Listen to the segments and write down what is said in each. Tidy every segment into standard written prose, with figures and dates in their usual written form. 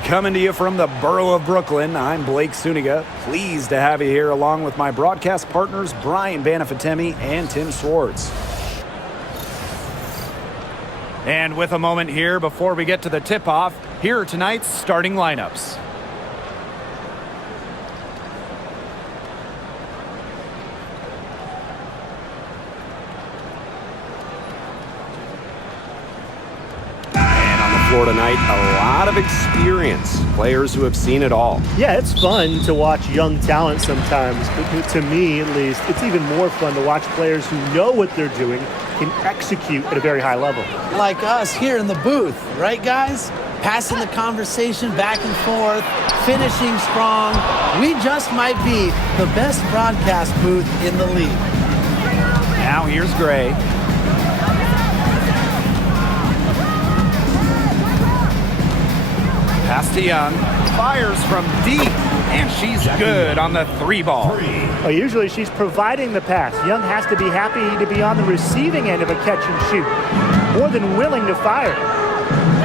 And coming to you from the borough of Brooklyn, I'm Blake Suniga. Pleased to have you here along with my broadcast partners, Brian Banafatemi and Tim Swartz. And with a moment here before we get to the tip-off, here are tonight's starting lineups. Floor tonight, a lot of experience, players who have seen it all. Yeah, it's fun to watch young talent sometimes, but to me at least, it's even more fun to watch players who know what they're doing, can execute at a very high level. Like us here in the booth, right guys? Passing the conversation back and forth, finishing strong. We just might be the best broadcast booth in the league. Now here's Gray. Pass to Young, fires from deep, and she's good on the three ball. Well, usually she's providing the pass. Young has to be happy to be on the receiving end of a catch and shoot. More than willing to fire.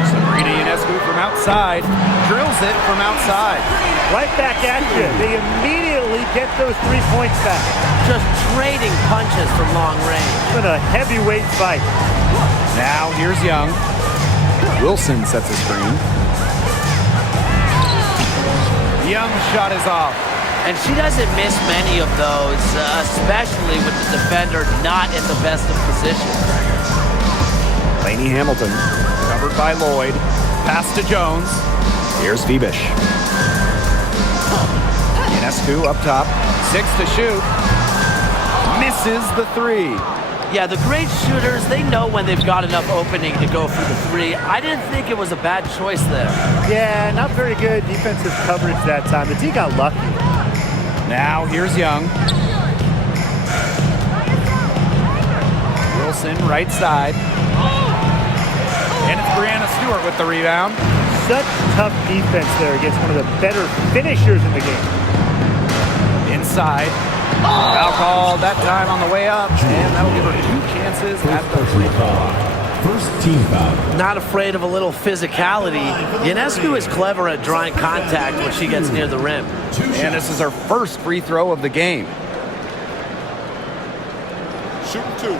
Sabrina Ionescu from outside, drills it from outside. Right back at you. They immediately get those 3 points back. Just trading punches from long range. It's been a heavyweight fight. Now here's Young. Wilson sets a screen. Young shot is off. And she doesn't miss many of those, especially with the defender not in the best of positions. Lainey Hamilton, covered by Lloyd. Pass to Jones. Here's Phoebish. Ionescu up top. 6 to shoot. Misses the three. Yeah, the great shooters, they know when they've got enough opening to go for the three. I didn't think it was a bad choice there. Yeah, not very good defensive coverage that time. The D got lucky. Now here's Young. Wilson right side. And it's Brianna Stewart with the rebound. Such tough defense there against one of the better finishers in the game. Inside. Foul call that time on the way up, and that'll give her 2 chances at the free throw. First team foul. Not afraid of a little physicality. Ionescu is clever at drawing contact when she gets near the rim. And this is her first free throw of the game. Shoot 2.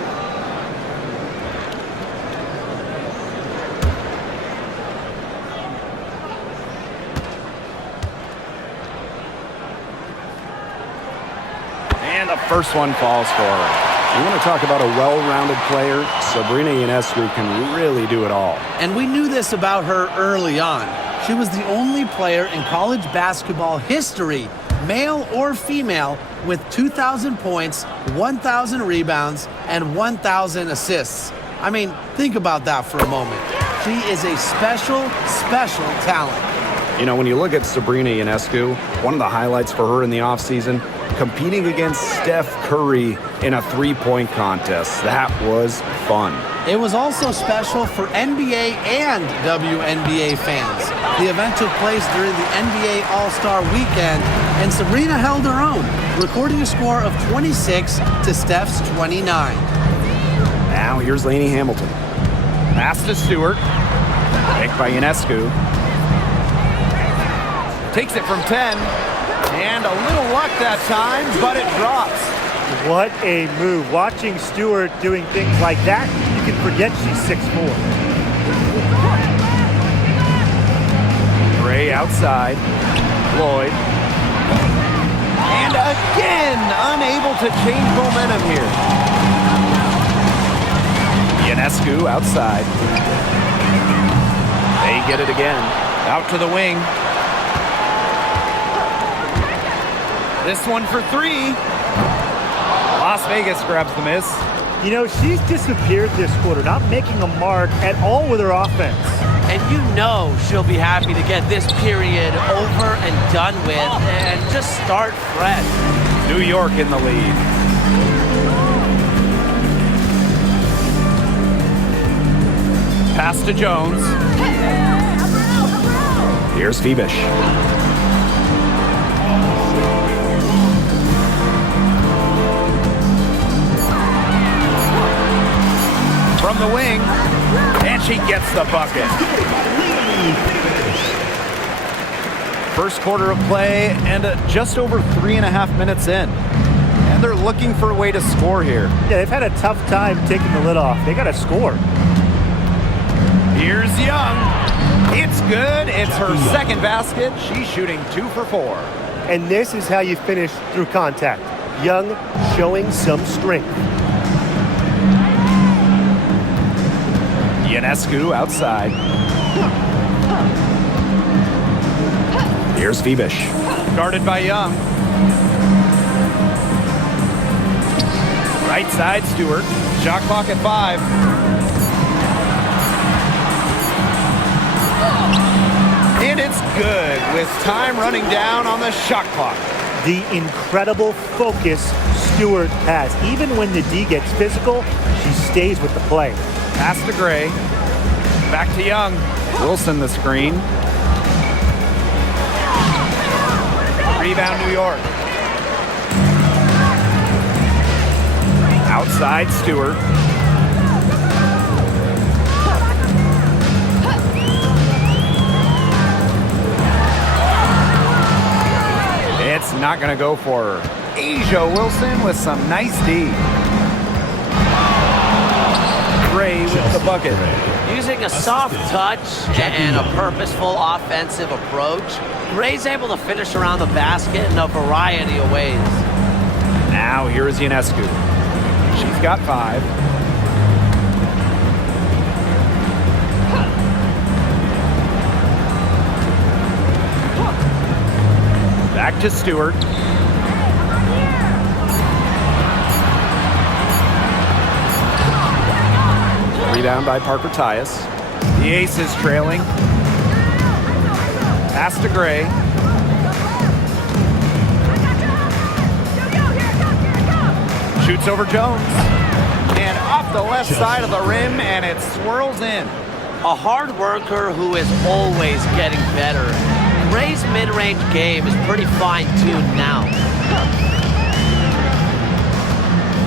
And the first one falls for her. You want to talk about a well-rounded player? Sabrina Ionescu can really do it all. And we knew this about her early on. She was the only player in college basketball history, male or female, with 2,000 points, 1,000 rebounds, and 1,000 assists. I mean, think about that for a moment. She is a special, special talent. You know, when you look at Sabrina Ionescu, one of the highlights for her in the offseason, competing against Steph Curry in a three-point contest. That was fun. It was also special for NBA and WNBA fans. The event took place during the NBA All-Star Weekend, and Sabrina held her own, recording a score of 26 to Steph's 29. Now here's Lainey Hamilton. Pass to Stewart. Picked by Ionescu. Takes it from 10. And a little luck that time, but it drops. What a move. Watching Stewart doing things like that, you can forget she's 6'4". Gray outside. Lloyd. And again, unable to change momentum here. Ionescu outside. They get it again. Out to the wing. This one for 3. Las Vegas grabs the miss. You know, she's disappeared this quarter, not making a mark at all with her offense. And you know she'll be happy to get this period over and done with and just start fresh. New York in the lead. Pass to Jones. Here's Phoebish. From the wing, and she gets the bucket. First quarter of play and just over 3.5 minutes in. And they're looking for a way to score here. Yeah, they've had a tough time taking the lid off. They got to score. Here's Young. It's good. It's her second basket. She's shooting 2 for 4. And this is how you finish through contact. Young showing some strength. Ionescu outside. Here's Phoebish. Guarded by Young. Right side, Stewart. Shot clock at 5. And it's good with time running down on the shot clock. The incredible focus Stewart has. Even when the D gets physical, she stays with the play. Pass to Gray. Back to Young. Wilson the screen. Rebound New York. Outside Stewart. It's not going to go for her. Asia Wilson with some nice D. Gray with the bucket. Using a soft touch and a purposeful offensive approach, Gray's able to finish around the basket in a variety of ways. Now here is Ionescu. She's got 5. Back to Stewart. Rebound by Parker Tyus. The Aces trailing. Pass to Gray. Shoots over Jones. And off the left side of the rim, and it swirls in. A hard worker who is always getting better. Gray's mid-range game is pretty fine-tuned now.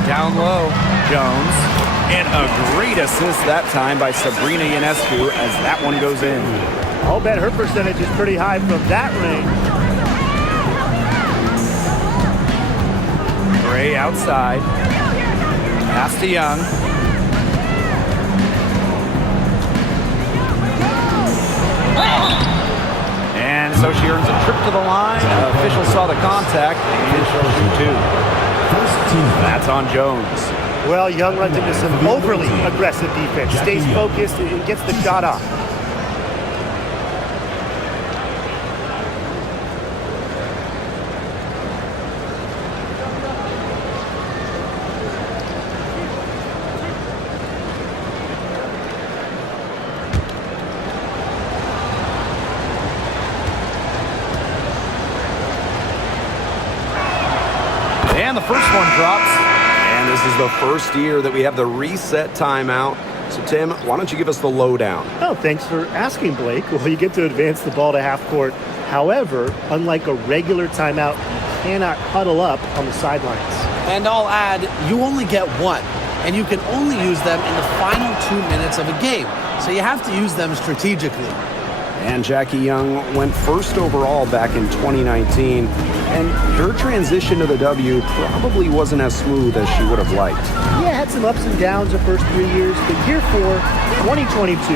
Down low, Jones. And a great assist that time by Sabrina Ionescu as that one goes in. I'll bet her percentage is pretty high from that range. Gray outside. Pass to Young. And so she earns a trip to the line. Official saw the contact, and she'll shoot 2. That's on Jones. Well, Young runs into some overly aggressive defense. Stays focused and gets the shot off. And the first one drops. And this is the first year that we have the reset timeout. So, Tim, why don't you give us the lowdown? Oh, thanks for asking, Blake. Well, you get to advance the ball to half court. However, unlike a regular timeout, you cannot huddle up on the sidelines. And I'll add, you only get one, and you can only use them in the final 2 minutes of a game. So you have to use them strategically. And Jackie Young went first overall back in 2019, and her transition to the W probably wasn't as smooth as she would have liked. Yeah, had some ups and downs the first 3 years, but year 4, 2022,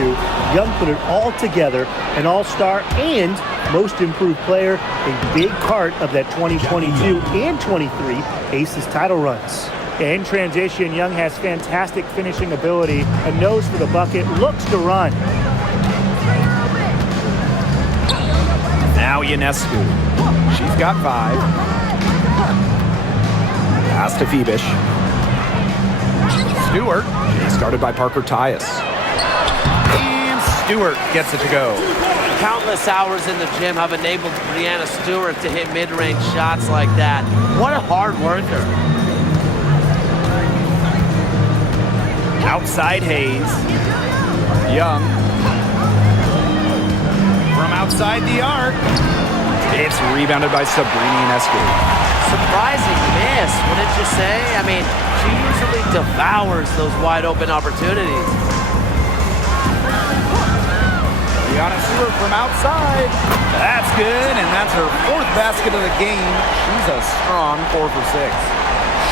Young put it all together, an all-star and most improved player, a big part of that 2022 and 23 ACES title runs. In transition, Young has fantastic finishing ability, a nose for the bucket, looks to run. Now Ionescu. She's got 5. Pass to Phoebish. Stewart. She's guarded by Parker Tyus. And Stewart gets it to go. Countless hours in the gym have enabled Breanna Stewart to hit mid-range shots like that. What a hard worker. Outside Hayes. Young. From outside the arc. It's rebounded by Sabrina Ionescu. Surprising miss, wouldn't you say? I mean, she usually devours those wide open opportunities. Brianna Stewart from outside. That's good, and that's her 4th basket of the game. She's a strong 4 for 6.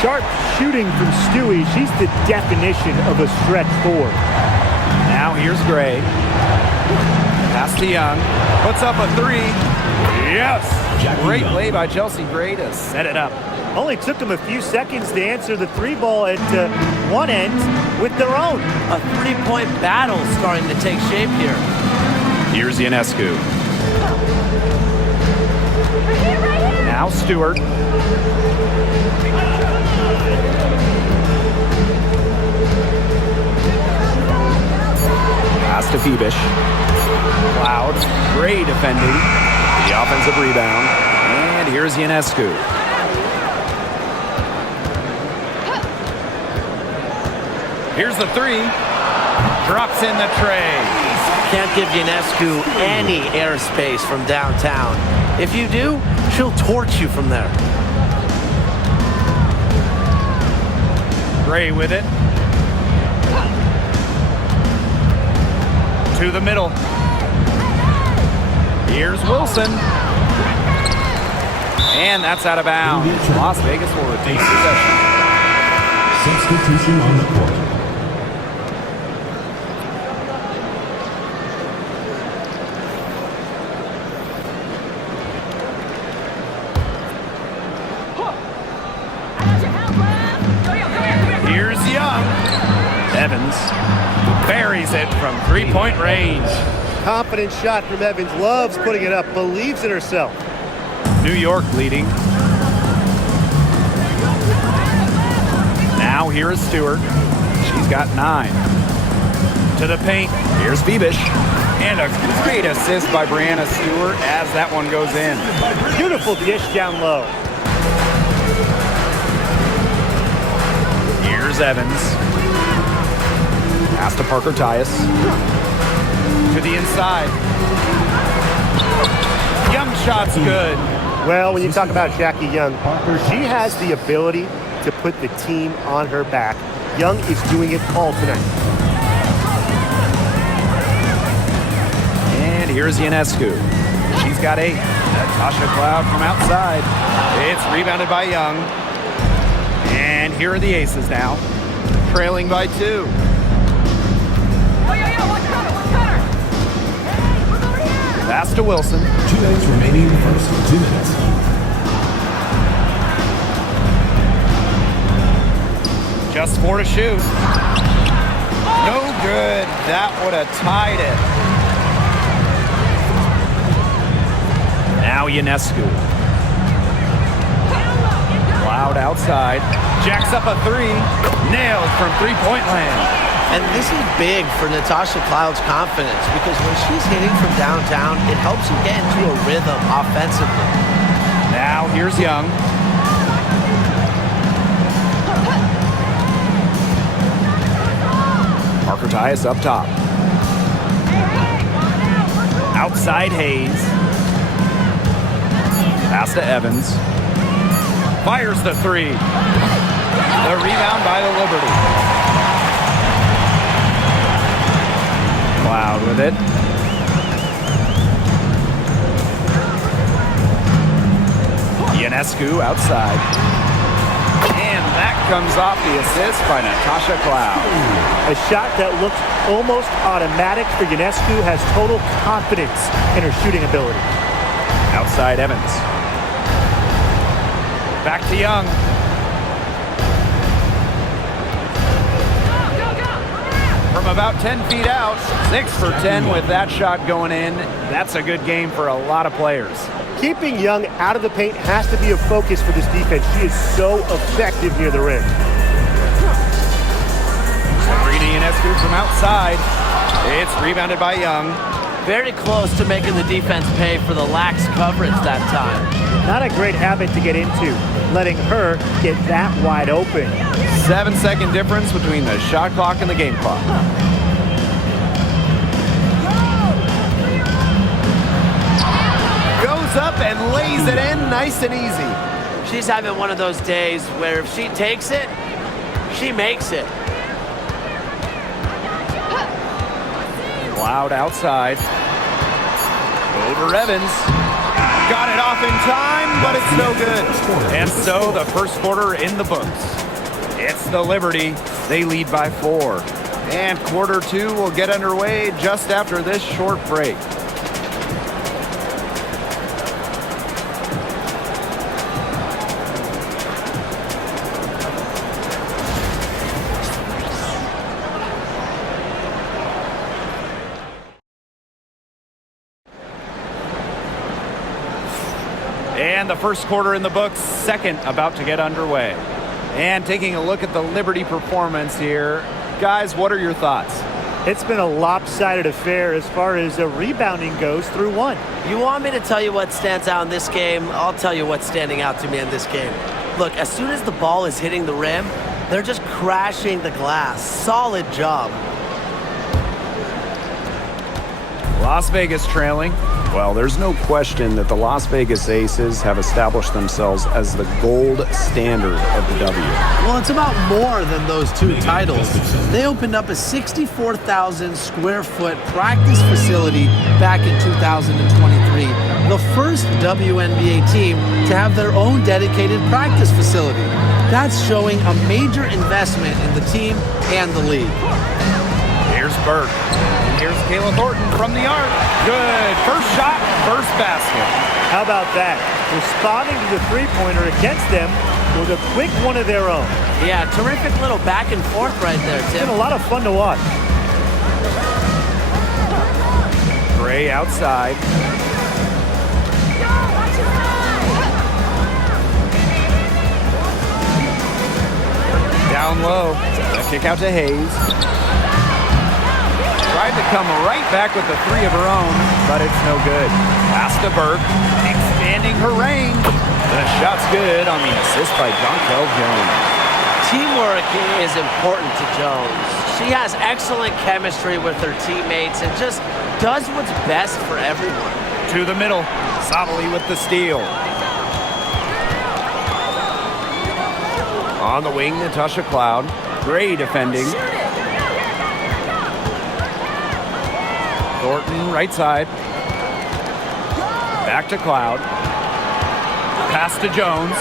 Sharp shooting from Stewie. She's the definition of a stretch 4. Now here's Gray. Pass to Young. Puts up a 3. Yes! Great play by Chelsea Gray to set it up. Only took them a few seconds to answer the 3 ball at one end with their own. A 3-point battle starting to take shape here. Here's Ionescu. Now Stewart. Pass to Phoebish. Cloud. Gray defending. The offensive rebound. And here's Ionescu. Here's the 3. Drops in the tray. Can't give Ionescu any airspace from downtown. If you do, she'll torch you from there. Gray with it. To the middle. Here's Wilson. And that's out of bounds. Las Vegas will retain possession. Substitution on the court. Here's Young. Evans buries it from 3-point range. Confident shot from Evans. Loves putting it up. Believes in herself. New York leading. Now here is Stewart. She's got 9. To the paint. Here's Phoebish. And a great assist by Brianna Stewart as that one goes in. Beautiful dish down low. Here's Evans. Pass to Parker Tyus. To the inside. Young shot's good. Well, when you talk about Jackie Young, she has the ability to put the team on her back. Young is doing it all tonight. And here's Ionescu. She's got 8. Natasha Cloud from outside. It's rebounded by Young. And here are the Aces now, trailing by 2. Pass to Wilson. 2 minutes remaining in the first. 2 minutes. Just 4 to shoot. No good. That would have tied it. Now Ionescu. Cloud outside. Jacks up a 3. Nailed from 3-point land. And this is big for Natasha Cloud's confidence because when she's hitting from downtown, it helps you get into a rhythm offensively. Now here's Young. Parker Tyus up top. Outside Hayes. Pass to Evans. Fires the 3. The rebound by the Liberty. Cloud with it. Ionescu outside. And that comes off the assist by Natasha Cloud. A shot that looks almost automatic for Ionescu, has total confidence in her shooting ability. Outside Evans. Back to Young. From about 10 feet out, 6 for 10 with that shot going in. That's a good game for a lot of players. Keeping Young out of the paint has to be a focus for this defense. She is so effective near the rim. Sabrina Ionescu from outside. It's rebounded by Young. Very close to making the defense pay for the lax coverage that time. Not a great habit to get into, letting her get that wide open. 7-second difference between the shot clock and the game clock. Goes up and lays it in nice and easy. She's having one of those days where if she takes it, she makes it. Cloud outside. Over Evans. Got it off in time, but it's no good. And so the first quarter in the books. It's the Liberty. They lead by 4. And quarter 2 will get underway just after this short break. And the first quarter in the books, second about to get underway. And taking a look at the Liberty performance here. Guys, what are your thoughts? It's been a lopsided affair as far as rebounding goes through 1. You want me to tell you what stands out in this game? I'll tell you what's standing out to me in this game. Look, as soon as the ball is hitting the rim, they're just crashing the glass. Solid job. Las Vegas trailing. Well, there's no question that the Las Vegas Aces have established themselves as the gold standard of the W. Well, it's about more than those 2 titles. They opened up a 64,000 square foot practice facility back in 2023. The first WNBA team to have their own dedicated practice facility. That's showing a major investment in the team and the league. Here's Burke. Here's Kayla Thornton from the arc. Good. First shot, first basket. How about that? Responding to the three-pointer against them with a quick one of their own. Yeah, terrific little back and forth right there, It's Tim. been a lot of fun to watch. Gray outside. Down low. A kick out to Hayes. Tried to come right back with the 3 of her own, but it's no good. Pass to Burke, expanding her range. The shot's good on the assist by Jonquel Jones. Teamwork is important to Jones. She has excellent chemistry with her teammates and just does what's best for everyone. To the middle, Sabali with the steal. On the wing, Natasha Cloud. Gray defending. Thornton, right side. Back to Cloud. Pass to Jones.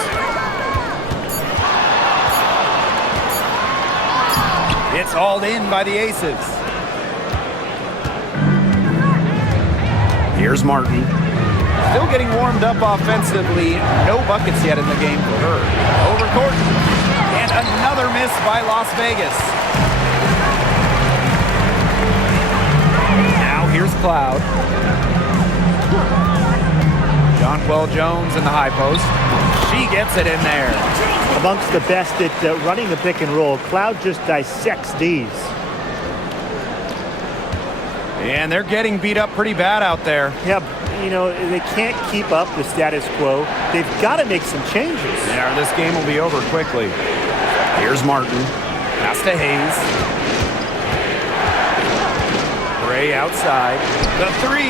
It's hauled in by the Aces. Here's Martin. Still getting warmed up offensively. No buckets yet in the game for her. Over Thornton. And another miss by Las Vegas. Here's Cloud. Jonquel Jones in the high post. She gets it in there. Amongst the best at running the pick and roll, Cloud just dissects these. And they're getting beat up pretty bad out there. Yeah, you know, they can't keep up the status quo. They've got to make some changes. Yeah, this game will be over quickly. Here's Martin. Pass to Hayes. Gray outside. The 3.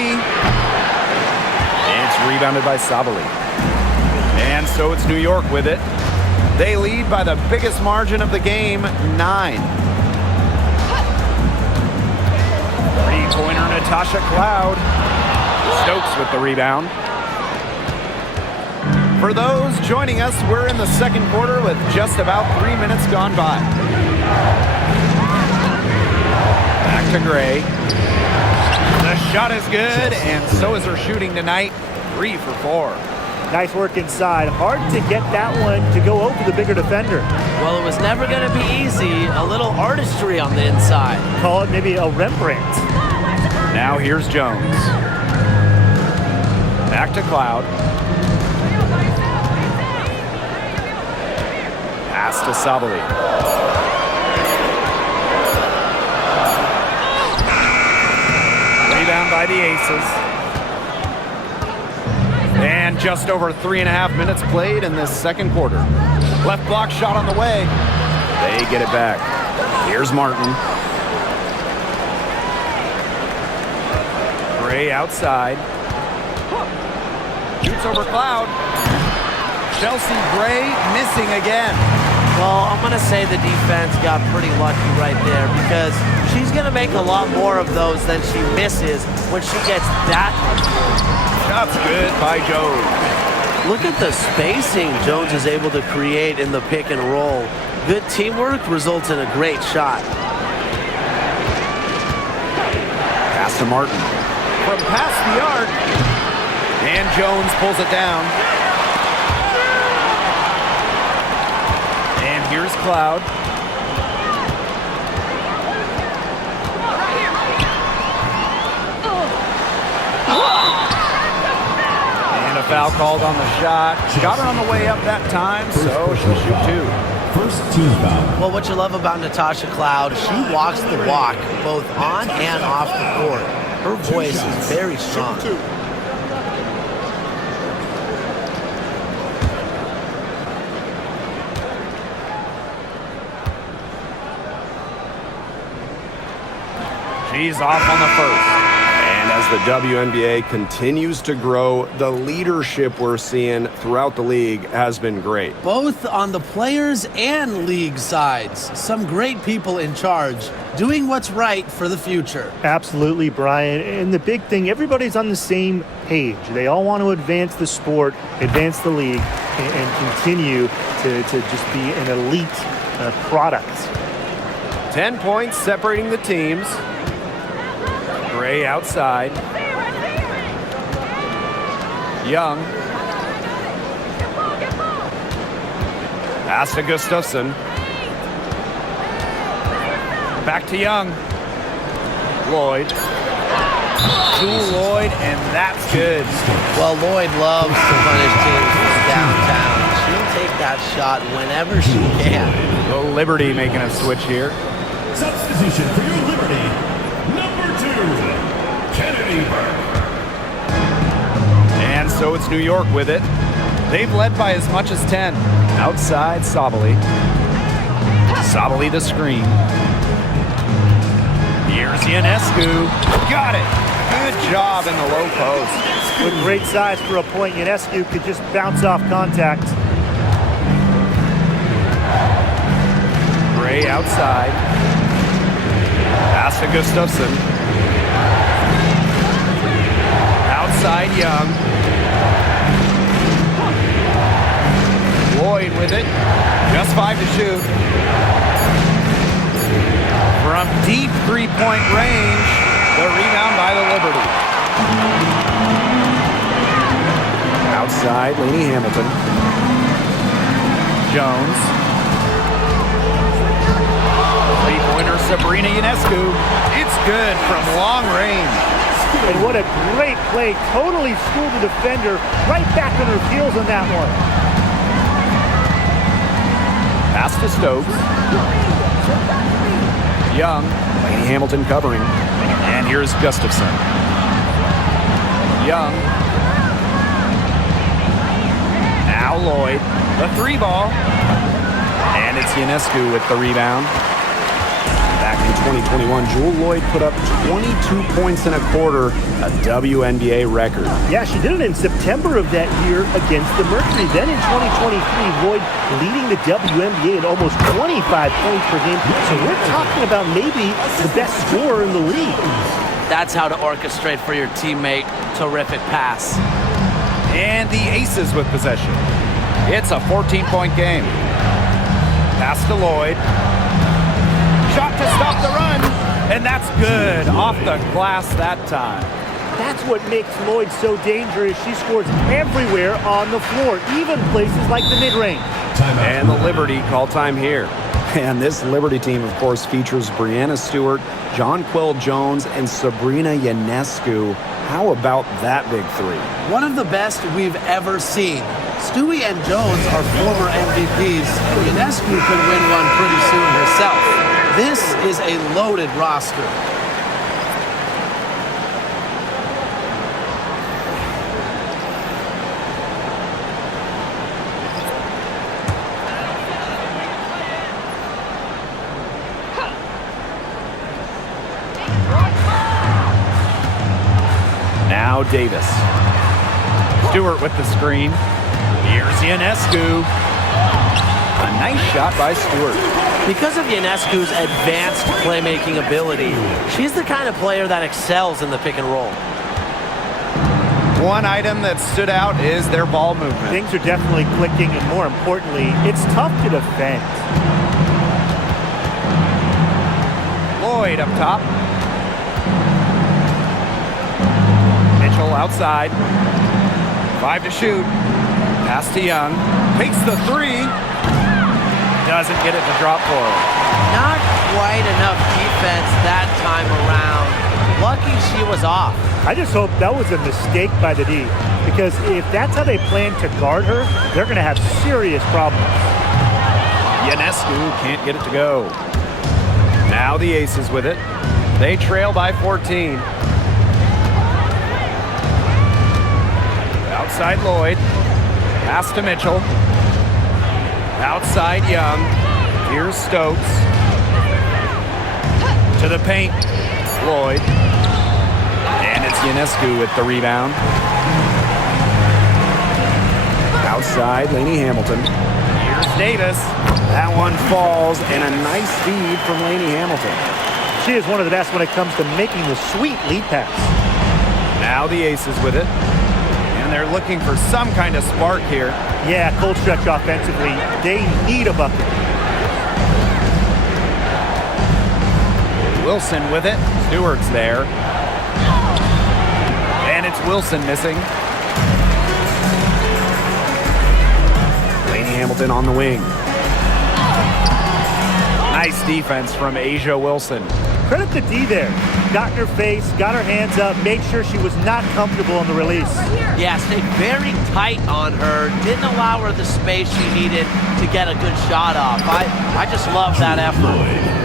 And it's rebounded by Sabali. And so it's New York with it. They lead by the biggest margin of the game, 9. Three-pointer Natasha Cloud. Stokes with the rebound. For those joining us, we're in the second quarter with just about 3 minutes gone by. Back to Gray. The shot is good, and so is her shooting tonight. 3 for 4. Nice work inside. Hard to get that one to go over the bigger defender. Well, it was never going to be easy. A little artistry on the inside. Call it maybe a Rembrandt. Now here's Jones. Back to Cloud. Pass to Sabali. Rebound by the Aces. And just over 3.5 minutes played in this second quarter. Left block shot on the way. They get it back. Here's Martin. Gray outside. Shoots over Cloud. Chelsea Gray missing again. Well, I'm going to say the defense got pretty lucky right there because she's going to make a lot more of those than she misses when she gets that much. Shot's good by Jones. Look at the spacing Jones is able to create in the pick and roll. Good teamwork results in a great shot. Pass to Martin. From past the arc. And Jones pulls it down. And here's Cloud. And a foul called on the shot. Got her on the way up that time, so she'll shoot 2. First team foul. Well, what you love about Natasha Cloud, she walks the walk both on and off the court. Her voice is very strong. She's off on the first. And as the WNBA continues to grow, the leadership we're seeing throughout the league has been great. Both on the players and league sides. Some great people in charge, doing what's right for the future. Absolutely, Brian. And the big thing, everybody's on the same page. They all want to advance the sport, advance the league, and continue to just be an elite product. 10 points separating the teams. Gray outside. Young. Pass to Gustafson. Back to Young. Lloyd. To Lloyd, and that's good. Well, Lloyd loves to punish teams from downtown. She'll take that shot whenever she can. The Liberty making a switch here. Substitution for your Liberty. Number 2, Kennedy. And so it's New York with it. They've led by as much as 10. Outside, Sabali. Sabali the screen. Here's Ionescu. Got it. Good job in the low post. With great size for a point, Ionescu could just bounce off contact. Gray outside. Pass to Gustafson. Outside Young. Lloyd with it. Just 5 to shoot. From deep three-point range, the rebound by the Liberty. Outside, Lainey Hamilton. Jones. Three-pointer, Sabrina Ionescu. It's good from long range. And what a great play. Totally schooled the defender. Right back on her heels on that one. Pass to Stokes. Young. Lainey Hamilton covering. And here's Gustafson. Young. Now Lloyd. The 3-ball. And it's Ionescu with the rebound. Back in 2021, Jewel Lloyd put up 22 points in a quarter, a WNBA record. Yeah, she did it in September of that year against the Mercury. Then in 2023, Lloyd leading the WNBA at almost 25 points per game. So we're talking about maybe the best scorer in the league. That's how to orchestrate for your teammate. Terrific pass. And the Aces with possession. It's a 14-point game. Pass to Lloyd. Shot to stop the run, and that's good. Off the glass that time. That's what makes Lloyd so dangerous. She scores everywhere on the floor, even places like the mid-range. And the Liberty call time here. And this Liberty team, of course, features Brianna Stewart, Jonquel Jones, and Sabrina Ionescu. How about that big three? One of the best we've ever seen. Stewie and Jones are former MVPs. Ionescu could win one pretty soon herself. This is a loaded roster. Now Davis. Stewart with the screen. Here's Ionescu. A nice shot by Stewart. Because of Ionescu's advanced playmaking ability, she's the kind of player that excels in the pick and roll. One item that stood out is their ball movement. Things are definitely clicking, and more importantly, it's tough to defend. Lloyd up top. Mitchell outside. 5 to shoot. Pass to Young. Takes the 3. Doesn't get it to drop for her. Not quite enough defense that time around. Lucky she was off. I just hope that was a mistake by the D, because if that's how they plan to guard her, they're going to have serious problems. Ionescu can't get it to go. Now the Aces with it. They trail by 14. Outside Lloyd. Pass to Mitchell. Outside Young. Here's Stokes. To the paint. Lloyd. And it's Ionescu with the rebound. Outside, Laney Hamilton. Here's Davis. That one falls, and a nice feed from Laney Hamilton. She is one of the best when it comes to making the sweet lead pass. Now the Aces with it. And they're looking for some kind of spark here. Yeah, cold stretch offensively. They need a bucket. Wilson with it. Stewart's there. And it's Wilson missing. Laney Hamilton on the wing. Nice defense from Asia Wilson. Credit the D there. Got in her face, got her hands up, made sure she was not comfortable on the release. Yeah, stayed very tight on her. Didn't allow her the space she needed to get a good shot off. I just love that effort.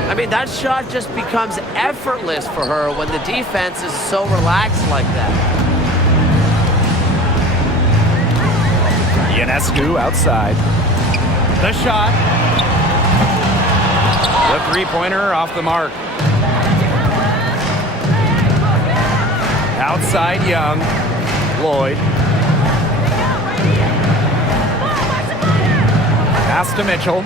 I mean, that shot just becomes effortless for her when the defense is so relaxed like that. Ionescu outside. The shot. The three-pointer off the mark. Outside Young. Lloyd. Pass to Mitchell.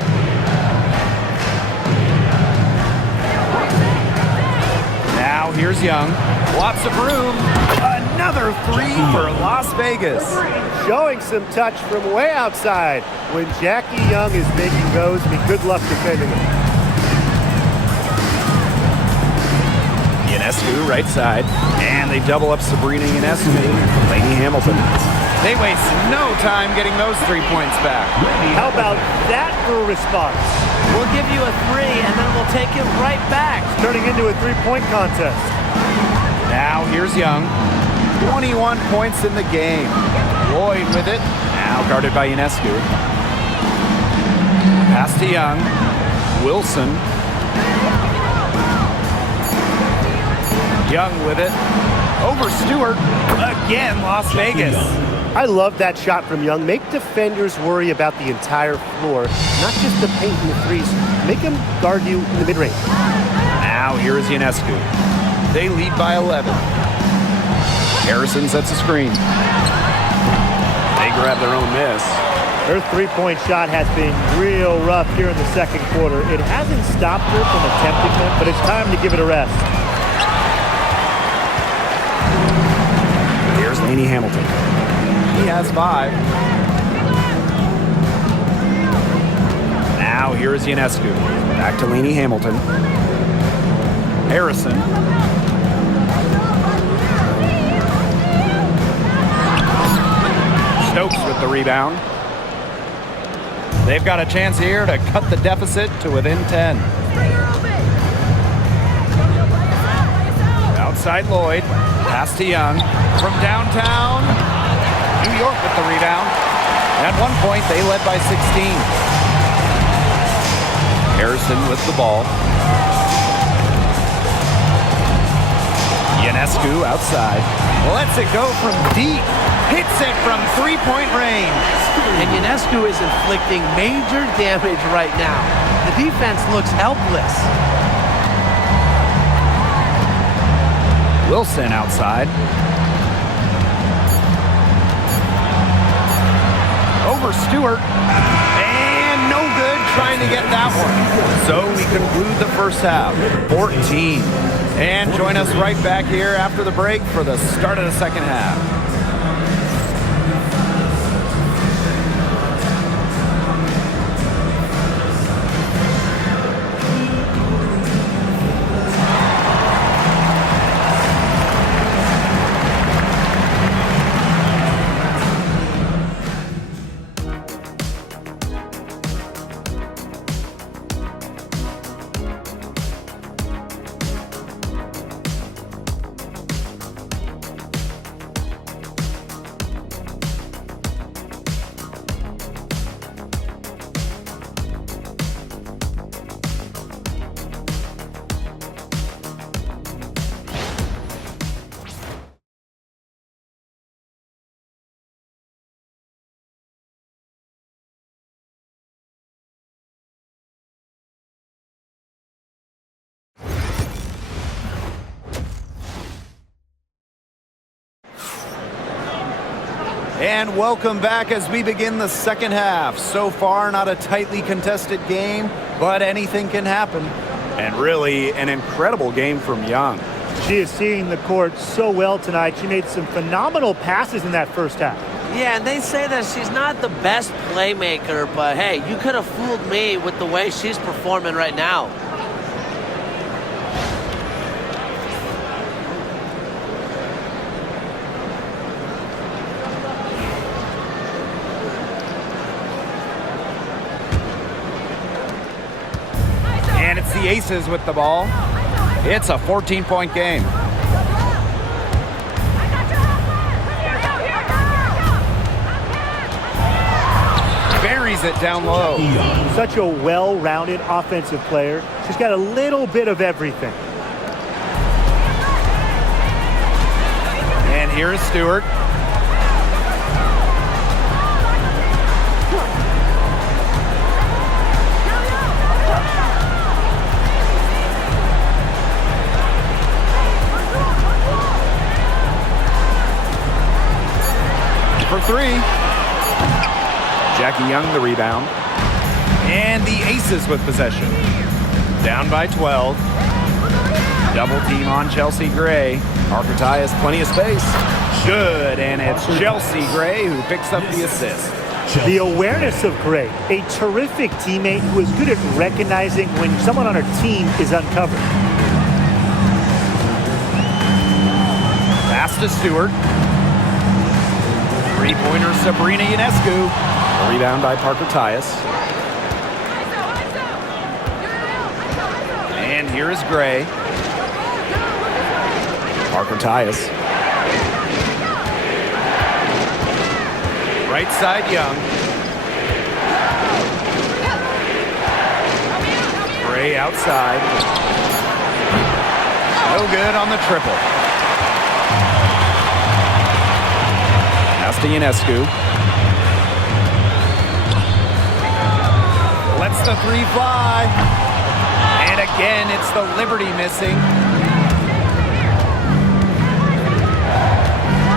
Now here's Young. Lots of room. Another 3 for Las Vegas. Showing some touch from way outside. When Jackie Young is making those, I mean, good luck defending them. Ionescu right side. And they double up Sabrina Ionescu. Laney Hamilton. They waste no time getting those 3 points back. How about that for a response? We'll give you a 3, and then we'll take it right back. Turning into a three-point contest. Now here's Young. 21 points in the game. Lloyd with it. Now guarded by Ionescu. Pass to Young. Wilson. Young with it. Over Stewart. Again, Las Vegas. I love that shot from Young. Make defenders worry about the entire floor, not just the paint and the threes. Make them guard you in the mid-range. Now here is Ionescu. They lead by 11. Harrison sets a screen. They grab their own miss. Her three-point shot has been real rough here in the second quarter. It hasn't stopped her from attempting them, but it's time to give it a rest. Here's Laney Hamilton. He has 5. Now here is Ionescu. Back to Laney Hamilton. Harrison. Stokes with the rebound. They've got a chance here to cut the deficit to within 10. Outside Lloyd. Pass to Young. From downtown. New York with the rebound. At one point, they led by 16. Harrison with the ball. Ionescu outside. Lets it go from deep. Hits it from three-point range. And Ionescu is inflicting major damage right now. The defense looks helpless. Wilson outside. Over Stewart. And no good trying to get that one. So we conclude the first half. 14. And join us right back here after the break for the start of the second half. And welcome back as we begin the second half. So far, not a tightly contested game, but anything can happen. And really, an incredible game from Young. She is seeing the court so well tonight. She made some phenomenal passes in that first half. Yeah, and they say that she's not the best playmaker, but hey, you could have fooled me with the way she's performing right now. And it's the Aces with the ball. It's a 14-point game. Buries it down low. Such a well-rounded offensive player. She's got a little bit of everything. And here's Stewart. For three. Jackie Young the rebound. And the Aces with possession. Down by 12. Double team on Chelsea Gray. Arcata has plenty of space. Good, and it's Chelsea Gray who picks up the assist. The awareness of Gray, a terrific teammate who is good at recognizing when someone on her team is uncovered. Pass to Stewart. Three-pointer Sabrina Ionescu. A rebound by Parker Tyus. And here is Gray. Parker Tyus. Right side Young. Gray outside. No good on the triple. Pass to Ionescu. Lets the three fly. And again, it's the Liberty missing.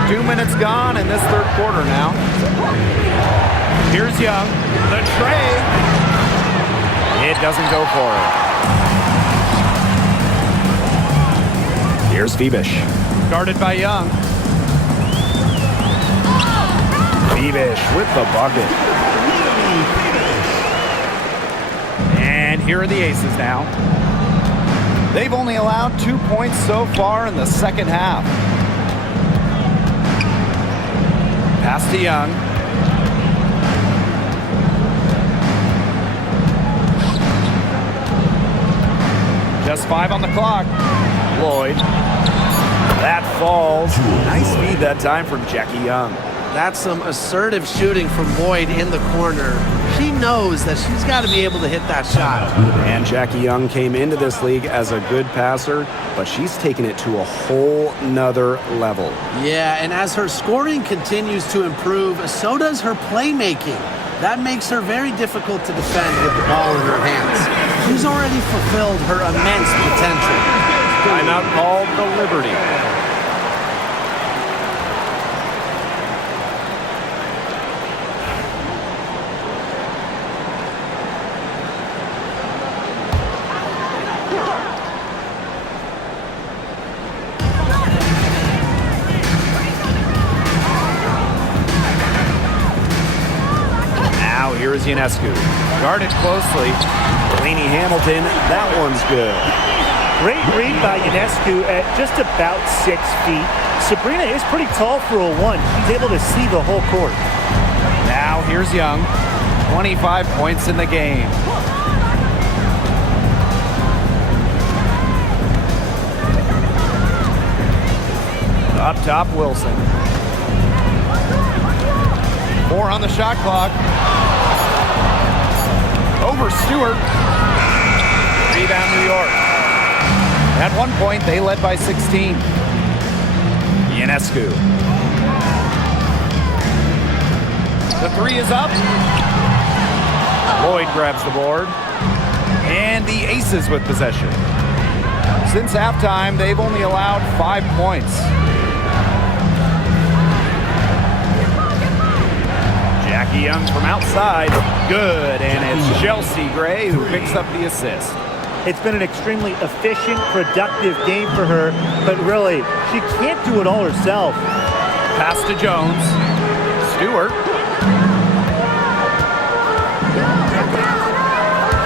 2 minutes gone in this third quarter now. Here's Young. The tray. It doesn't go for it. Here's Phoebish. Guarded by Young. Phoebish with the bucket. And here are the Aces now. They've only allowed 2 points so far in the second half. Pass to Young. Just 5 on the clock. Lloyd. That falls. Nice feed that time from Jackie Young. That's some assertive shooting from Lloyd in the corner. She knows that she's got to be able to hit that shot. And Jackie Young came into this league as a good passer, but she's taken it to a whole nother level. Yeah, and as her scoring continues to improve, so does her playmaking. That makes her very difficult to defend with the ball in her hands. She's already fulfilled her immense potential. Timeout called the Liberty. Here is Ionescu. Guarded closely. Lainey Hamilton, that one's good. Great read by Ionescu at just about 6 feet. Sabrina is pretty tall for a 1. She's able to see the whole court. Now here's Young. 25 points in the game. Up top, Wilson. 4 on the shot clock. Over Stewart. Rebound New York. At one point, they led by 16. Ionescu. The three is up. Lloyd grabs the board. And the Aces with possession. Since halftime, they've only allowed 5 points. Young from outside. Good. And it's Chelsea Gray who picks up the assist. It's been an extremely efficient, productive game for her, but really, she can't do it all herself. Pass to Jones. Stewart.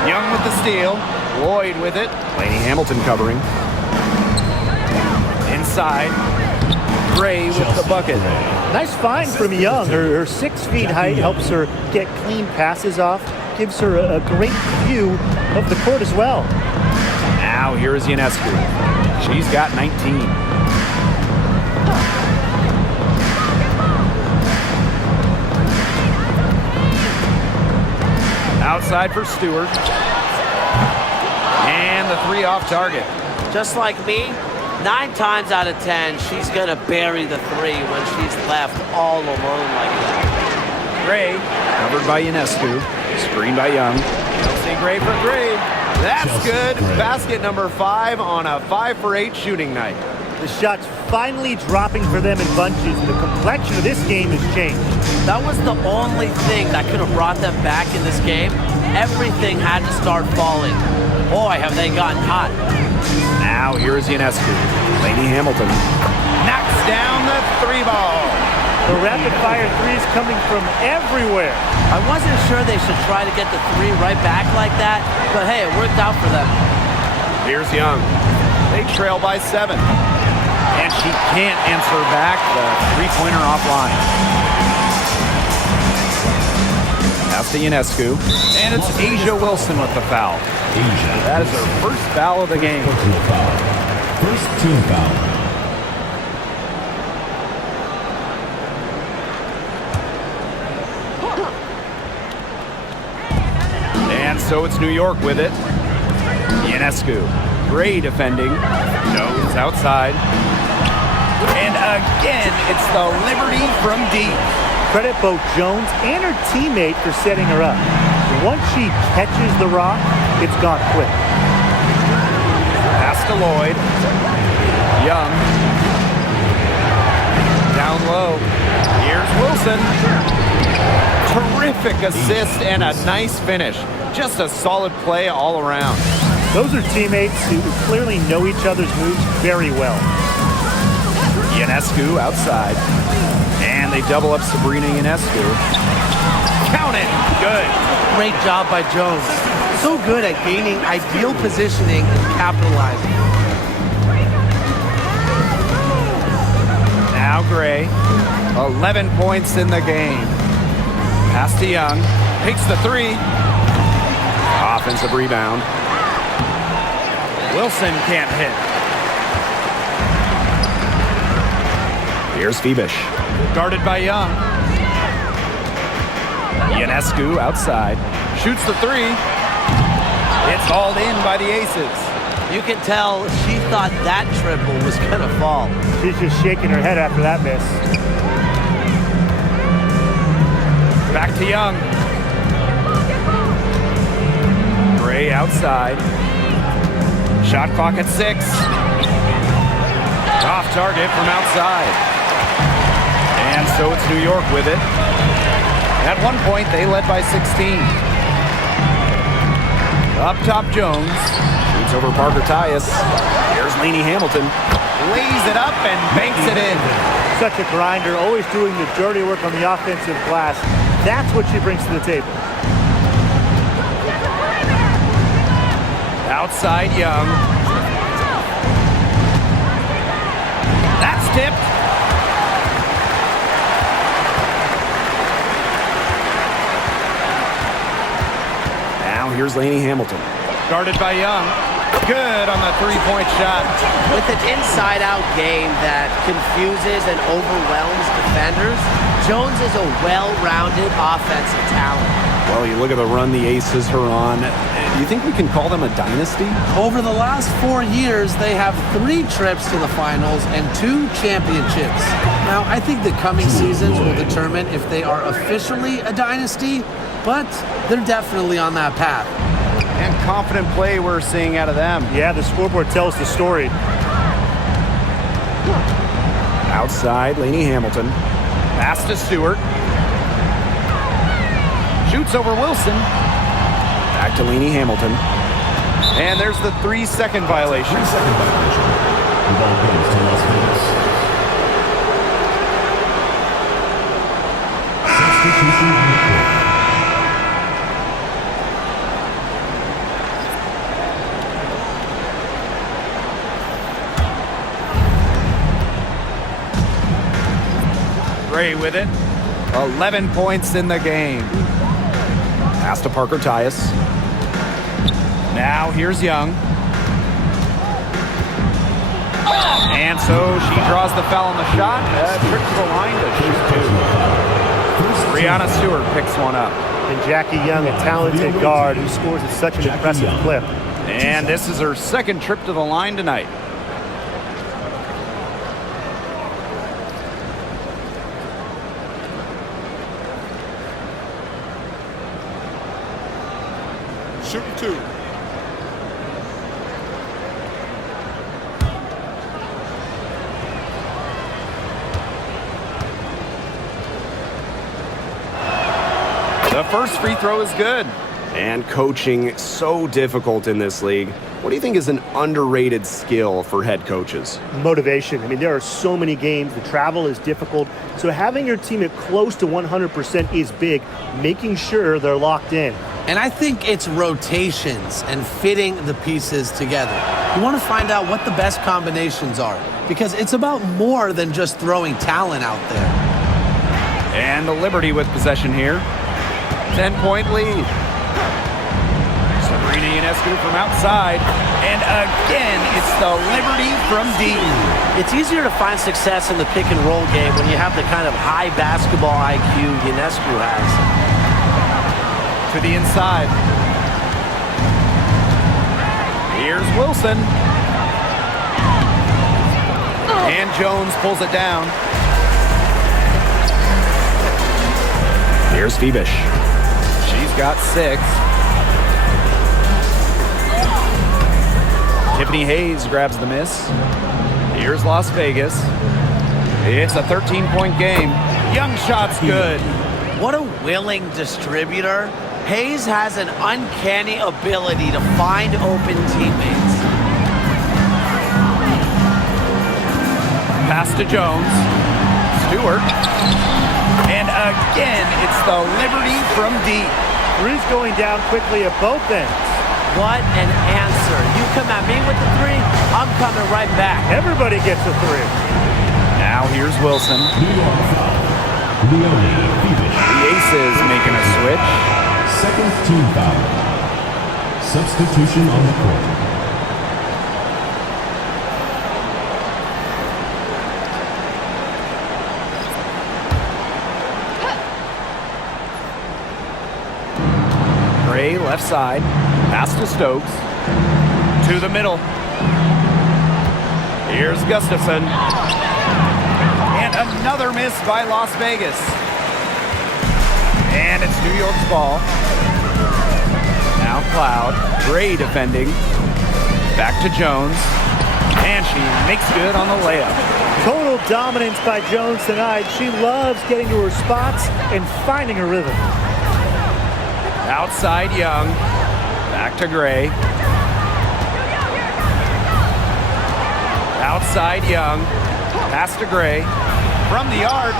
Young with the steal. Lloyd with it. Laney Hamilton covering. Inside. Gray with the bucket. Nice find from Young. Her 6 feet height helps her get clean passes off, gives her a great view of the court as well. Now here is Ionescu. She's got 19. Outside for Stewart. And the 3 off target. Just like me, 9 times out of 10, she's going to bury the 3 when she's left all alone like that. Gray, covered by Ionescu. Screened by Young. Chelsea Gray for 3. That's Chelsea good. Gray. Basket number 5 on a 5 for 8 shooting night. The shots finally dropping for them in bunches, and the complexion of this game has changed. That was the only thing that could have brought them back in this game. Everything had to start falling. Boy, have they gotten hot. Now here is Ionescu. Laney Hamilton. Knocks down the 3 ball. The rapid-fire threes coming from everywhere. I wasn't sure they should try to get the 3 right back like that, but hey, it worked out for them. Here's Young. They trail by 7. And she can't answer back the 3-pointer offline. Pass to Ionescu. And it's Asia Wilson with the foul. That is her first foul of the game. Personal foul. First team foul. And so it's New York with it. Ionescu. Gray defending. Jones outside. And again, it's the Liberty from deep. Credit both Jones and her teammate for setting her up. Once she catches the rock, it's gone quick. Pass to Lloyd. Young. Down low. Here's Wilson. Terrific assist and a nice finish. Just a solid play all around. Those are teammates who clearly know each other's moves very well. Ionescu outside. And they double up Sabrina Ionescu. Count it. Good. Great job by Jones. So good at gaining ideal positioning and capitalizing. Now Gray. 11 points in the game. Pass to Young. Takes the 3. Offensive rebound. Wilson can't hit. Here's Phoebish. Guarded by Young. Ionescu outside. Shoots the 3. It's hauled in by the Aces. You can tell she thought that triple was going to fall. She's just shaking her head after that miss. Back to Young. Gray outside. Shot clock at 6. Off target from outside. And so it's New York with it. At one point, they led by 16. Up top, Jones. Shoots over Parker Tyus. Here's Laney Hamilton. Lays it up and banks it in. Such a grinder, always doing the dirty work on the offensive glass. That's what she brings to the table. Outside, Young. That's tipped. Now here's Laney Hamilton. Guarded by Young. Good on the 3-point shot. With an inside-out game that confuses and overwhelms defenders, Jones is a well-rounded offensive talent. Well, you look at the run the Aces are on. Do you think we can call them a dynasty? Over the last 4 years, they have 3 trips to the finals and 2 championships. Now, I think the coming seasons will determine if they are officially a dynasty, but they're definitely on that path. And confident play we're seeing out of them. Yeah, the scoreboard tells the story. Outside, Laney Hamilton. Pass to Stewart. Shoots over Wilson. Back to Leanie Hamilton. And there's the 3-second violation. 3-second violation. The ball goes to Las Vegas. Substitution on the court. Gray with it. 11 points in the game. Pass to Parker Tyus. Now here's Young. And so she draws the foul on the shot. Trip to the line to shoot two. Brianna Stewart picks one up. And Jackie Young, a talented guard who scores at such an impressive clip. And this is her second trip to the line tonight. Shooting two. The first free throw is good. And coaching so difficult in this league. What do you think is an underrated skill for head coaches? Motivation. I mean, there are so many games. The travel is difficult. So having your team at close to 100% is big, making sure they're locked in. And I think it's rotations and fitting the pieces together. You want to find out what the best combinations are because it's about more than just throwing talent out there. And the Liberty with possession here. 10-point lead. Sabrina Ionescu from outside. And again, it's the Liberty from deep. It's easier to find success in the pick and roll game when you have the kind of high basketball IQ Ionescu has. To the inside. Here's Wilson. And Jones pulls it down. Here's Phoebish. She's got 6. Tiffany Hayes grabs the miss. Here's Las Vegas. It's a 13-point game. Young shot's good. What a willing distributor. Hayes has an uncanny ability to find open teammates. Pass to Jones. Stewart. And again, it's the Liberty from deep. Three's going down quickly at both ends. What an answer. You come at me with the 3, I'm coming right back. Everybody gets a 3. Now here's Wilson. New York foul. Leonie Phoebish. The Aces making a switch. Second team foul. Substitution on the court. Gray left side. Pass to Stokes. To the middle. Here's Gustafson. And another miss by Las Vegas. And it's New York's ball. Now Cloud. Gray defending. Back to Jones. And she makes good on the layup. Total dominance by Jones tonight. She loves getting to her spots and finding her rhythm. Outside Young. Back to Gray. Outside Young. Pass to Gray. From the arc.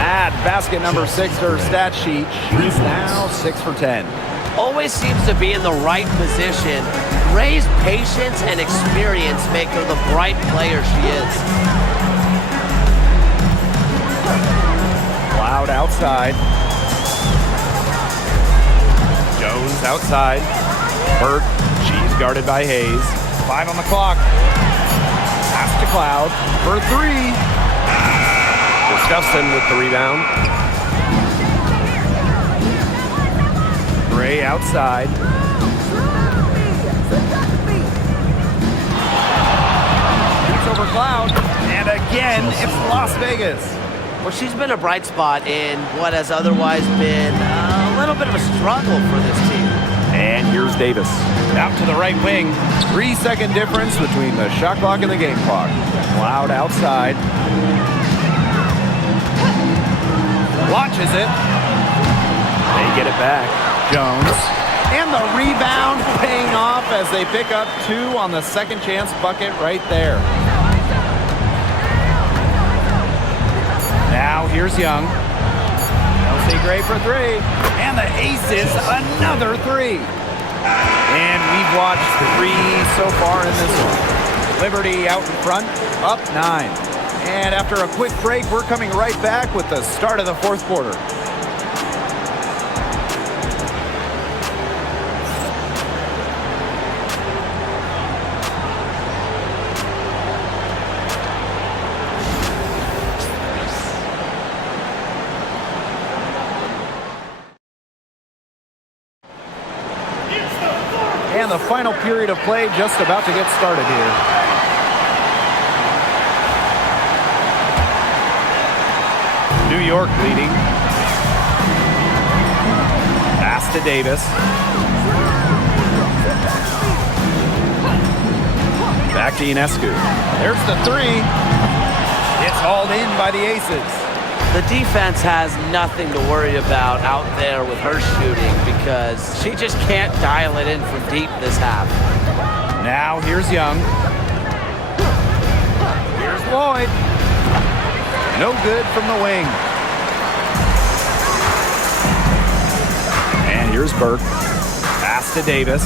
Add basket number 6 to her stat sheet. She's now 6 for 10. Always seems to be in the right position. Gray's patience and experience make her the bright player she is. Cloud outside. Jones outside. Burt. She's guarded by Hayes. 5 on the clock. Pass to Cloud for 3. Gustafson with the rebound. Gray outside. It's over Cloud. And again, it's Las Vegas. Well, she's been a bright spot in what has otherwise been a little bit of a struggle for this team. And here's Davis. Out to the right wing. 3-second difference between the shot clock and the game clock. Cloud outside. Launches it. They get it back. Jones. And the rebound paying off as they pick up 2 on the second chance bucket right there. Now here's Young. They'll stay great for 3. And the Aces, another 3. And we've watched 3 so far in this one. Liberty out in front, up 9. And after a quick break, we're coming right back with the start of the fourth quarter. And the final period of play just about to get started here. New York leading. Pass to Davis. Back to Ionescu. There's the 3. It's hauled in by the Aces. The defense has nothing to worry about out there with her shooting because she just can't dial it in from deep this half. Now here's Young. Here's Lloyd. No good from the wing. And here's Burke. Pass to Davis.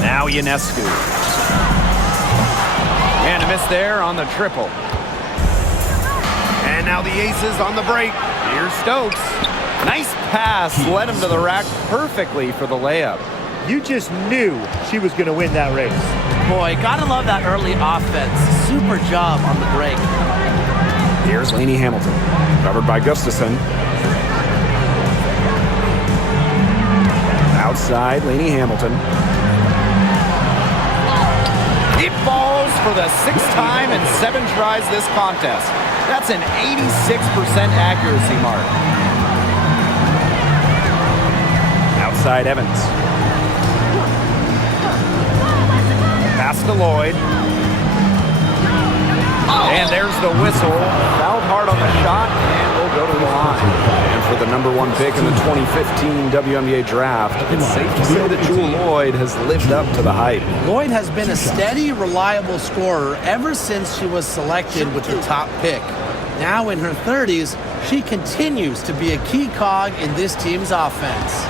Now Ionescu. And a miss there on the triple. And now the Aces on the break. Here's Stokes. Nice pass. Led him to the rack perfectly for the layup. You just knew she was going to win that race. Boy, gotta love that early offense. Super job on the break. Here's Laney Hamilton. Covered by Gustafson. Outside, Laney Hamilton. It falls for the 6th time in 7 tries this contest. That's an 86% accuracy mark. Outside Evans. Pass to Lloyd. And there's the whistle. Fouled hard on the shot and will go to the line. And for the #1 pick in the 2015 WNBA draft, it's safe to say that Jewel Lloyd has lived up to the hype. Lloyd has been a steady, reliable scorer ever since she was selected with the top pick. Now in her 30s, she continues to be a key cog in this team's offense.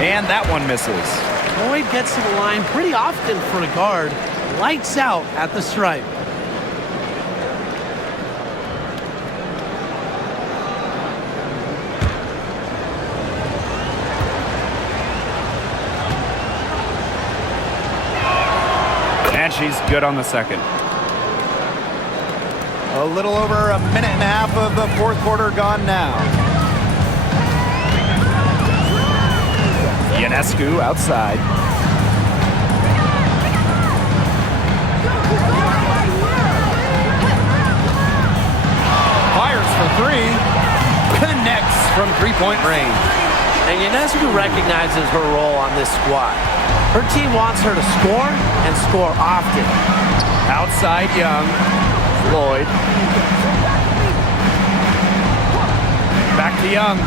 And that one misses. Lloyd gets to the line pretty often for a guard. Lights out at the stripe. And she's good on the second. A little over a minute and a half of the fourth quarter gone now. Ionescu outside. Fires for 3. Connects from 3-point range. And Ionescu recognizes her role on this squad. Her team wants her to score and score often. Outside Young. Lloyd. Back to Young.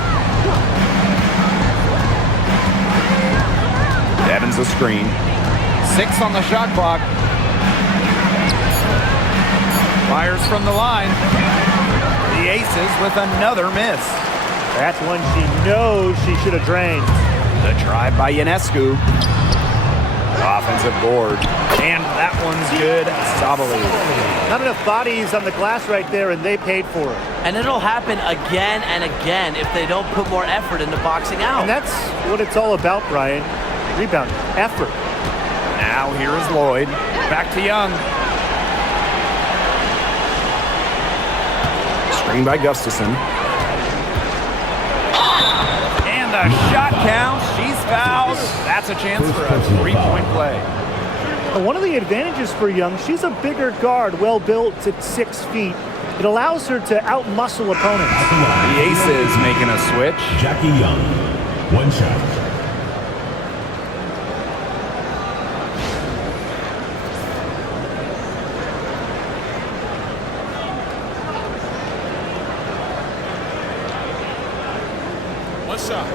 Evans a screen. 6 on the shot clock. Fires from the line. The Aces with another miss. That's one she knows she should have drained. The drive by Ionescu. Offensive board. And that one's good. Sabali. Not enough bodies on the glass right there, and they paid for it. And it'll happen again and again if they don't put more effort into boxing out. And that's what it's all about, Brian. Rebound, effort. Now here is Lloyd. Back to Young. Screen by Gustafson. And the shot counts. She's fouled. That's a chance for a 3-point play. One of the advantages for Young, she's a bigger guard, well built at 6 feet. It allows her to outmuscle opponents. The Aces making a switch. Jackie Young, 1 shot. One shot.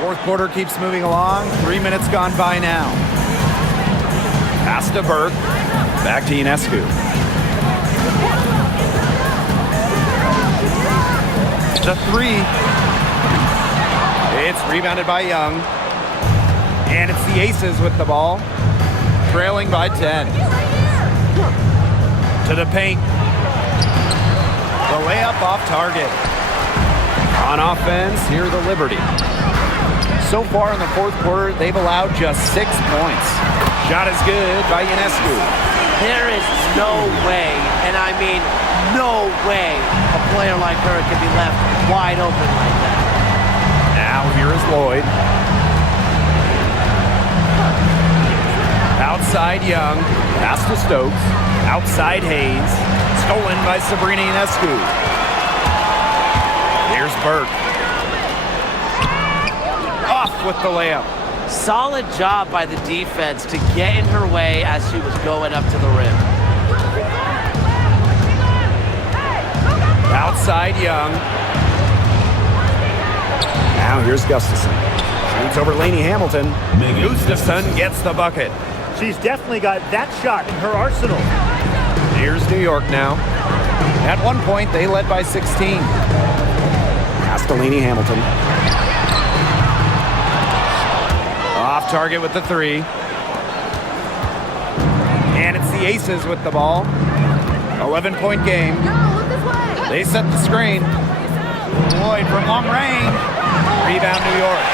Fourth quarter keeps moving along. 3 minutes gone by now. Pass to Burke. Back to Ionescu. The three. It's rebounded by Young. And it's the Aces with the ball. Trailing by 10. To the paint. The layup off target. On offense, here the Liberty. So far in the fourth quarter, they've allowed just 6 points. Shot is good by Ionescu. There is no way, and I mean no way, a player like her can be left wide open like that. Now here is Lloyd. Outside Young. Pass to Stokes. Outside Hayes. Stolen by Sabrina Ionescu. Here's Burke. Off with the layup. Solid job by the defense to get in her way as she was going up to the rim. Outside Young. Now here's Gustafson. Shoots over Laney Hamilton. Gustafson gets the bucket. She's definitely got that shot in her arsenal. Here's New York now. At one point, they led by 16. Pass to Laney Hamilton. Off target with the three. And it's the Aces with the ball. 11-point game. They set the screen. Lloyd from long range. Rebound New York.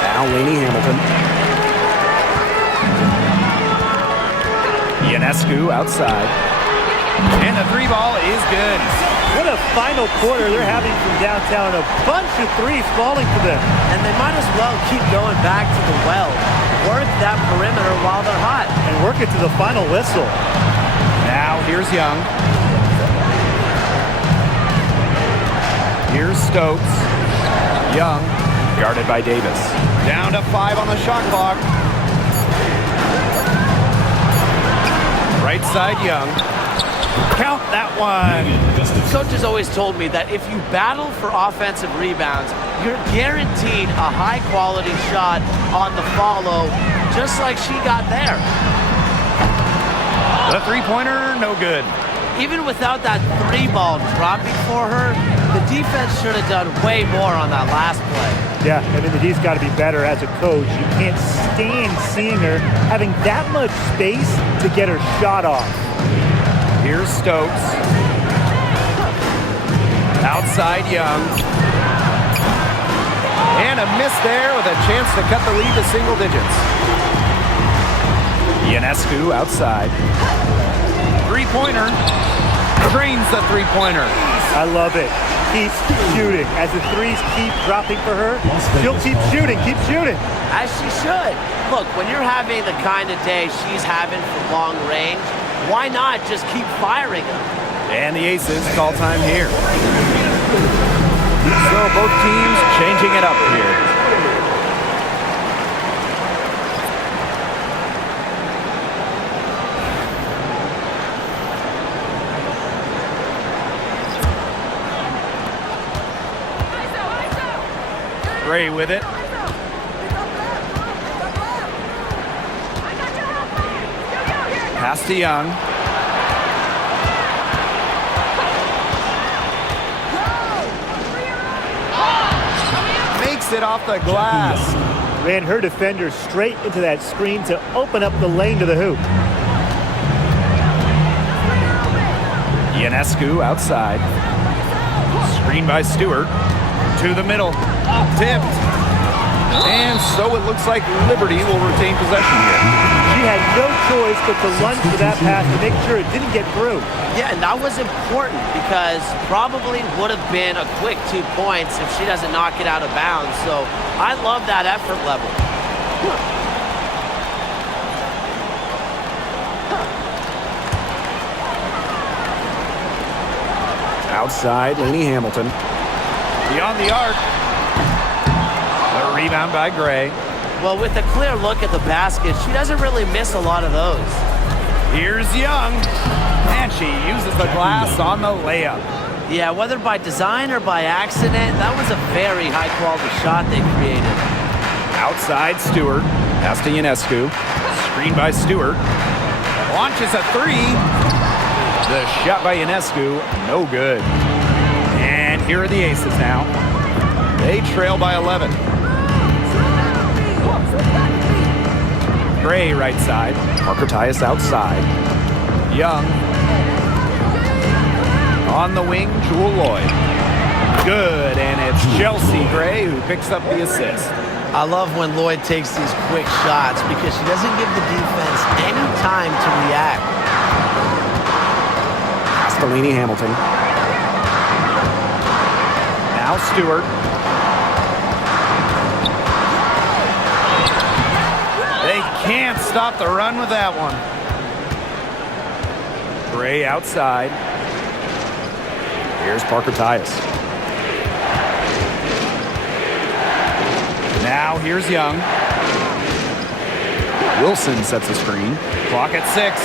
Now Laney Hamilton. Ionescu outside. And the three ball is good. What a final quarter they're having from downtown. A bunch of threes falling for them. And they might as well keep going back to the well. Work that perimeter while they're hot. And work it to the final whistle. Now here's Young. Here's Stokes. Young, guarded by Davis. Down to 5 on the shot clock. Right side Young. Count that one. Coaches always told me that if you battle for offensive rebounds, you're guaranteed a high-quality shot on the follow, just like she got there. The three-pointer, no good. Even without that three ball dropping for her, the defense should have done way more on that last play. Yeah, I mean, the D's got to be better as a coach. You can't stand seeing her having that much space to get her shot off. Here's Stokes. Outside Young. And a miss there with a chance to cut the lead to single digits. Ionescu outside. Three-pointer. Drains the three-pointer. I love it. Keep shooting. As the threes keep dropping for her, she'll keep shooting, keep shooting. As she should. Look, when you're having the kind of day she's having from long range, why not just keep firing them? And the Aces call time here. So both teams changing it up here. Gray with it. Pass to Young. Makes it off the glass. Ran her defender straight into that screen to open up the lane to the hoop. Ionescu outside. Screen by Stewart. To the middle. Tipped. And so it looks like Liberty will retain possession here. She had no choice but to lunge for that pass to make sure it didn't get through. Yeah, and that was important because probably would have been a quick 2 points if she doesn't knock it out of bounds. So I love that effort level. Outside, Laney Hamilton. Beyond the arc. The rebound by Gray. Well, with a clear look at the basket, she doesn't really miss a lot of those. Here's Young. And she uses the glass on the layup. Yeah, whether by design or by accident, that was a very high-quality shot they created. Outside, Stewart. Pass to Ionescu. Screen by Stewart. Launches a three. The shot by Ionescu, no good. And here are the Aces now. They trail by 11. Gray right side. Parker Tyus outside. Young. On the wing, Jewel Lloyd. Good, and it's Chelsea Gray who picks up the assist. I love when Lloyd takes these quick shots because she doesn't give the defense any time to react. Pass to Laney Hamilton. Now Stewart. They can't stop the run with that one. Gray outside. Here's Parker Tyus. Now here's Young. Wilson sets a screen. Clock at 6.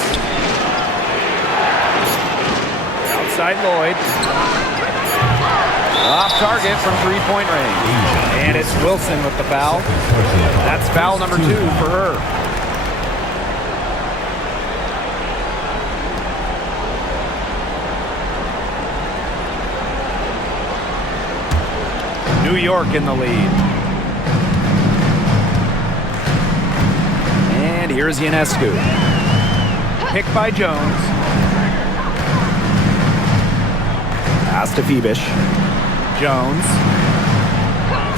Outside Lloyd. Off target from three-point range. And it's Wilson with the foul. That's foul number 2 for her. New York in the lead. And here's Ionescu. Picked by Jones. Pass to Phoebish. Jones.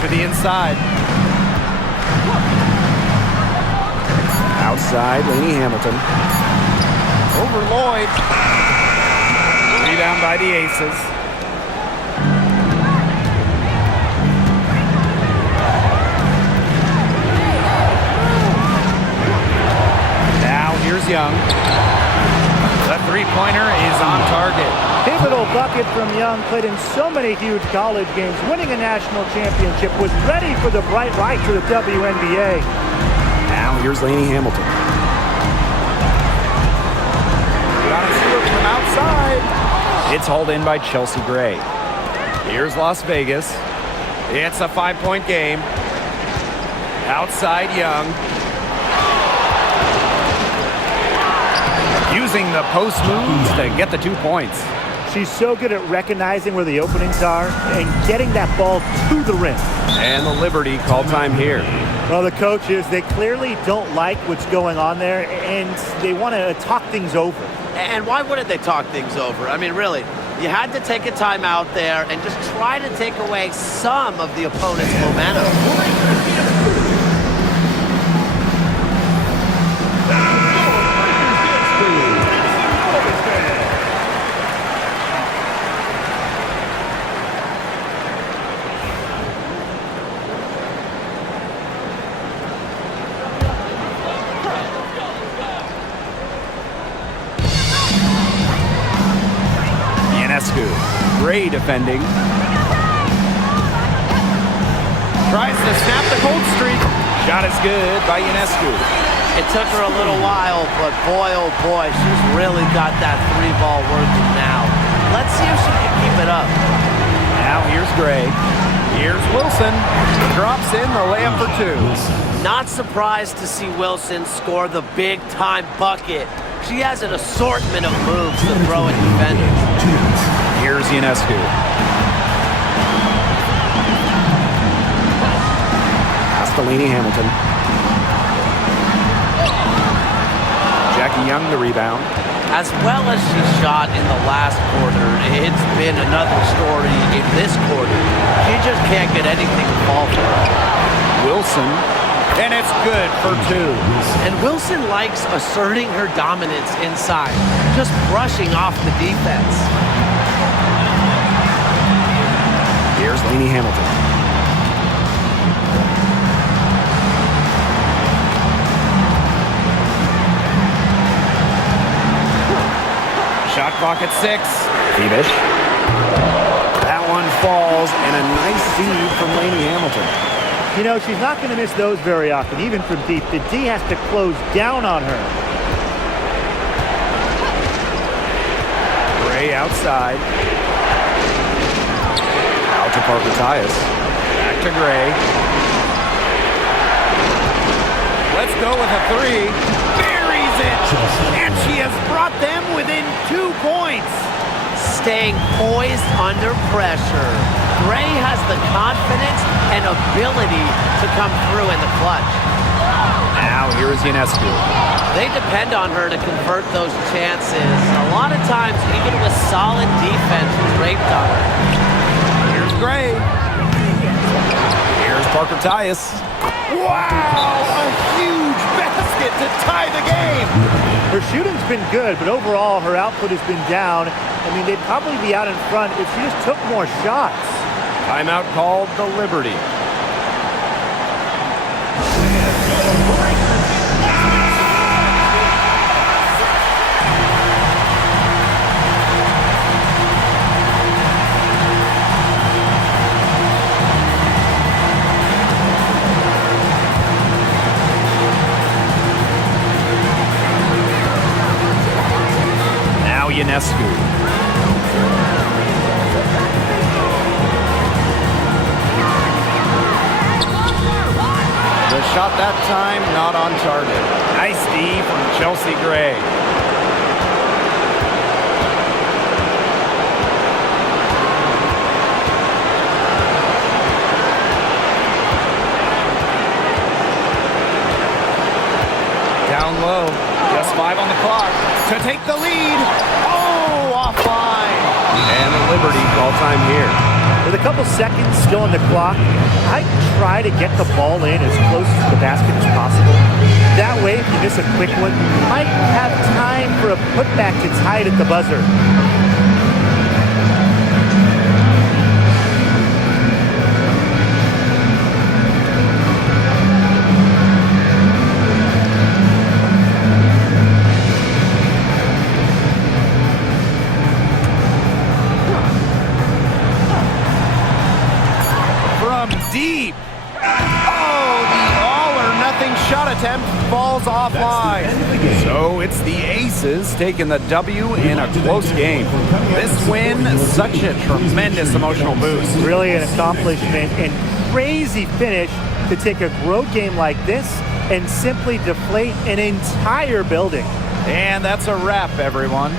To the inside. Outside, Laney Hamilton. Over Lloyd. Rebound by the Aces. Now here's Young. The three-pointer is on target. Pivotal bucket from Young, played in so many huge college games, winning a national championship, was ready for the bright light to the WNBA. Now here's Laney Hamilton. Got to Stewart from outside. It's hauled in by Chelsea Gray. Here's Las Vegas. It's a 5-point game. Outside Young. Using the post moves to get the 2 points. She's so good at recognizing where the openings are and getting that ball to the rim. And the Liberty call time here. Well, the coaches, they clearly don't like what's going on there, and they want to talk things over. And why wouldn't they talk things over? I mean, really, you had to take a time out there and just try to take away some of the opponent's momentum. Gray defending. Tries to snap the cold streak. Shot is good by Ionescu. It took her a little while, but boy, oh boy, she's really got that 3-ball working now. Let's see if she can keep it up. Now here's Gray. Here's Wilson. Drops in the layup for 2. Not surprised to see Wilson score the big-time bucket. She has an assortment of moves to throw at defenders. Here's Ionescu. Pass to Laney Hamilton. Jackie Young the rebound. As well as she shot in the last quarter, it's been another story in this quarter. She just can't get anything to fall for her. Wilson, and it's good for 2. And Wilson likes asserting her dominance inside, just brushing off the defense. Here's Laney Hamilton. Shot clock at 6. Phoebish. falls, and a nice feed from Lainey Hamilton. You know, she's not going to miss those very often, even from deep. The D has to close down on her. Gray outside. Out to Parker Tyus. Back to Gray. Let's go with a three. Buries it. And she has brought them within 2 points. Staying poised under pressure. Gray has the confidence and ability to come through in the clutch. Now here is Ionescu. They depend on her to convert those chances. A lot of times, even with solid defense, she's raped on her. Here's Gray. Here's Parker Tyus. Wow! A huge basket to tie the game. Her shooting's been good, but overall her output has been down. I mean, they'd probably be out in front if she just took more shots. Timeout called the Liberty. Now Ionescu. Shot that time, not on target. Nice D from Chelsea Gray. Down low, just 5 on the clock to take the lead. Oh, offline. And the Liberty call time here. With a couple seconds still on the clock, I'd try to get the ball in as close to the basket as possible. That way, if you miss a quick one, you might have time for a putback to tie it at the buzzer. Deep. Oh, the all-or-nothing shot attempt falls offline. So it's the Aces taking the W in a close game. This win, such a tremendous emotional boost. Really an accomplishment and crazy finish to take a road game like this and simply deflate an entire building. And that's a wrap, everyone.